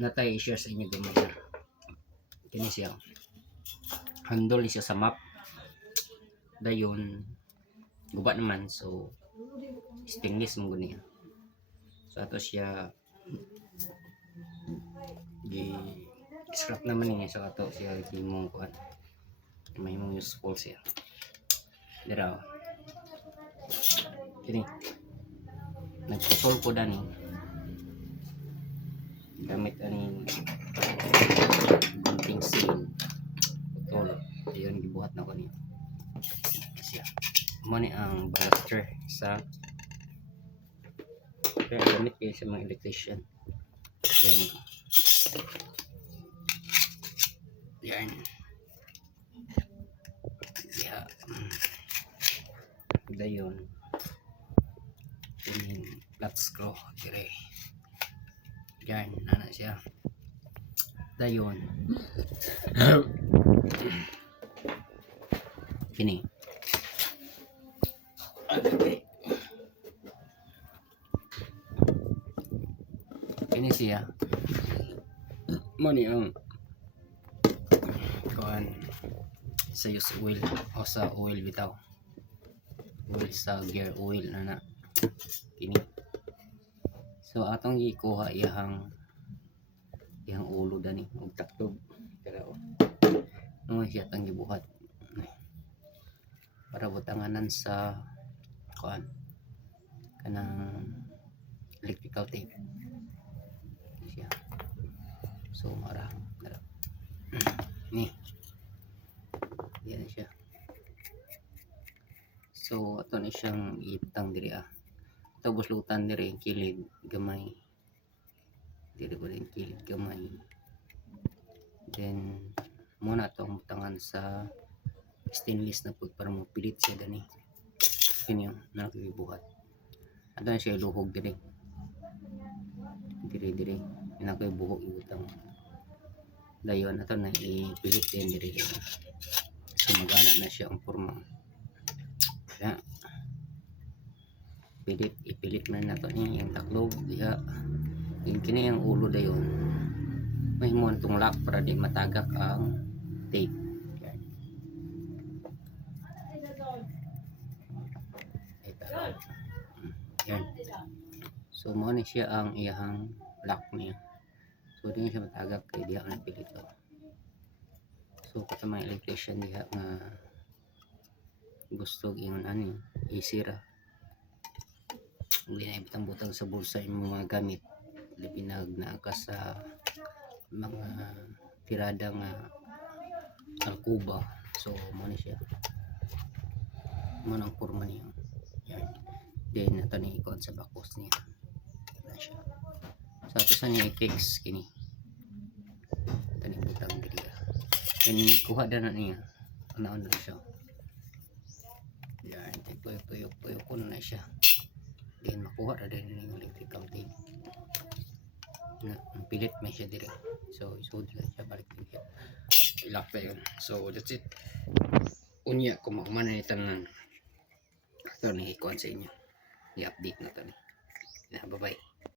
natay i-share sa inyo gamay. Kini siya. Handle siya sa map. Dayon guba naman, so stainless mo niya. So ato siya scrap naman niya sa ato siya himong kuan. May mong useful siya. Dira. Kini. Nagputol ko dani. Gamit ani gunting seal. Putol. Ayun gibuhat na ko niya. Siya. Mo ni ang baluster sa kaya gamit kayo sa mga electrician. Then yan. Yeah. Dayon. Ini flat screw dire. Yan, ana siya. Dayon. Kini. Okay. Kini siya. Mo ni ang kuan sa use oil o sa oil bitaw. Oil sa gear oil na kini. So atong gikuha iyang ulo dani og taklob. Pero no siya tang gibuhat para butanganan sa kuan kanang electrical tape siya. So mara ni yan siya. So ato na siyang itang diri ito buslutan diri kilid gamay diri ba rin kilid gamay. Then muna itong butangan sa stainless na pud para mapilit siya gani. Kini yung nakibuhat. Ato na siya luhog diri inakoy buhok ibutang. Dayon ato na ipilit din diri. So magana na siya ang porma. Kaya ipilit man nato ni yung taklob diha. Yung kini yung ulo dayon. May mo tong lock para di matagak ang tape. Yan. So mo ni siya ang iyang lock niya. So di siya matagak kay diha ang napilit to. So kung mga electrician diha nga gusto ingon ani isira. Hindi na ibutang-butang sa bulsa yung mga gamit. Libinag na ka sa mga tirada nga alkuba. So mo ni siya. Mo nang porma niya. Yan. Then ito ni ikon sa bakos niya. Yan siya. So ito sa niya i-fix kini. Ito ni butang diri. Then kuha na niya. Ano siya. Yan. Tuyok ko na siya. Then makuha na din yung electrical tape. Ang pilit may siya dire. So isod lang siya balik din. Ilak na yun. So that's it. Unya kung makuman na itanan. Ito na ikuan sa inyo. I-update na ito. Bye bye.